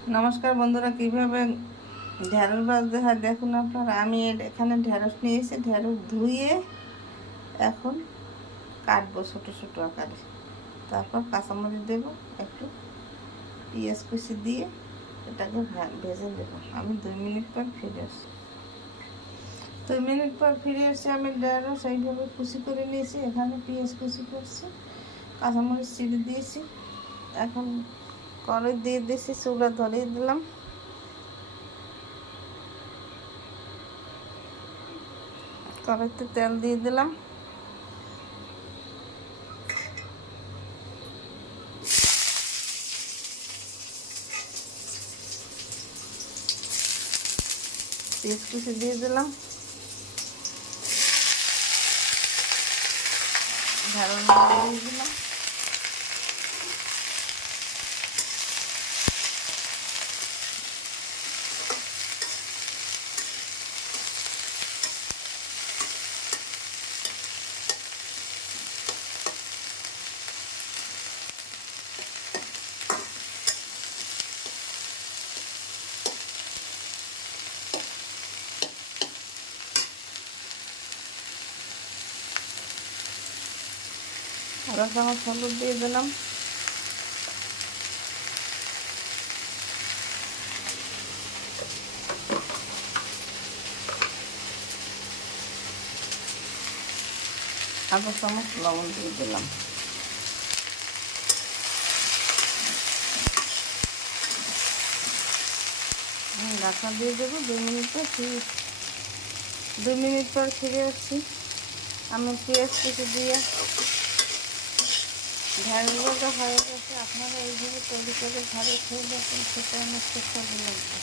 নমস্কার বন্ধুরা, কিভাবে ঢেঁড়স ভাজতে হয় দেখুন আপনারা। আমি এখানে ঢেঁড়স নিয়েছি, ঢেঁড়স ধুয়ে এখন কাটবো ছোটো ছোটো আকারে। তারপর কাঁচামরিচ দেবো, একটু পেঁয়াজ কুচি দিয়ে এটাকে ভেজে দেবো। আমি 2 মিনিট পর ফিরে আসি। 2 মিনিট পর ফিরে এসে আমি ঢেঁড়স এইভাবে কুচি করে নিয়েছি। এখানে পেঁয়াজ কুচি করছি, কাঁচামরিচ চিড়ে দিয়েছি। এখন কড়াই দিয়ে দিয়েছি, চুলা ধরিয়ে দিলাম। কড়াইতে তেল দিয়ে দিলাম। পেঁয়াজ কুচি দিয়ে দিলাম, ঢেঁড়স দিয়ে দিলাম। আদা চামচ হলুদ দিয়ে দিলাম। আদা চামচ লবণ দিয়ে দিলাম। ঢাকা দিয়ে দেবো 2 মিনিট পর। 2 মিনিট পর ফিরে আসছি। আমি পেঁয়াজ কুচি দিয়ে ঢেঁড়স ভাজা হয়ে গেছে। আপনারা এইভাবে তৈরি করে ঘরে খেয়ে দেখুন, খেতে অনেক সুস্বাদু লাগবে।